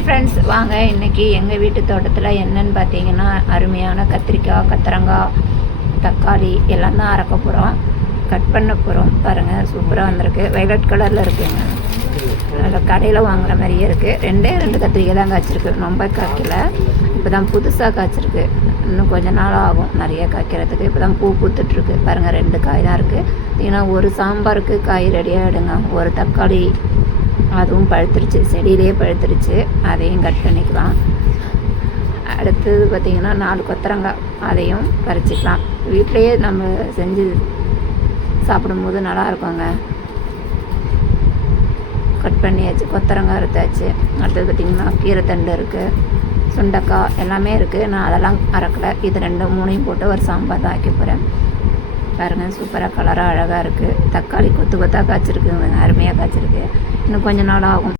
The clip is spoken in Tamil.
ஹாய் ஃப்ரெண்ட்ஸ், வாங்க இன்றைக்கி எங்கள் வீட்டு தோட்டத்தில் என்னென்னு பார்த்தீங்கன்னா அருமையான கத்திரிக்காய், கத்திரங்காய், தக்காளி எல்லாம் தான் அறக்க போகிறோம், கட் பண்ண போகிறோம். பாருங்கள், சூப்பராக வந்திருக்கு. வைலட் கலரில் இருக்குங்க. அதில் கடையில் வாங்குகிற மாதிரியே இருக்குது. ரெண்டு கத்திரிக்காய் தான் காய்ச்சிருக்கு, ரொம்ப காய்க்கல. இப்போ தான் புதுசாக காய்ச்சிருக்கு. இன்னும் கொஞ்சம் நாள் ஆகும் நிறைய காய்க்கிறதுக்கு. இப்போ தான் பூ பூத்துட்ருக்கு. பாருங்கள், 2 காய் தான் இருக்குது. ஏன்னா ஒரு சாம்பாருக்கு காய் ரெடியாகிடுங்க. ஒரு தக்காளி அதுவும் பழுத்துருச்சு, செடியிலே பழுத்துருச்சு. அதையும் கட் பண்ணிக்கலாம். அடுத்தது பார்த்திங்கன்னா 4 கொத்தரங்காய், அதையும் பறிச்சிக்கலாம். வீட்டிலையே நம்ம செஞ்சு சாப்பிடும்போது நல்லா இருக்குங்க. கட் பண்ணியாச்சு, கொத்தரங்காய் அறுத்தாச்சு. அடுத்தது பார்த்திங்கன்னா கீரைத்தண்டு இருக்குது, சுண்டக்காய் எல்லாமே இருக்குது. நான் அதெல்லாம் அறக்கலை. இது 2-3 போட்டு ஒரு சாம்பார் தான் வைக்க போகிறேன். பாருங்கள், சூப்பராக கலராக அழகாக இருக்குது. தக்காளி கொத்தாக காய்ச்சிருக்குங்க, அருமையாக காய்ச்சிருக்கு. இன்னும் கொஞ்சம் நாள் ஆகும்.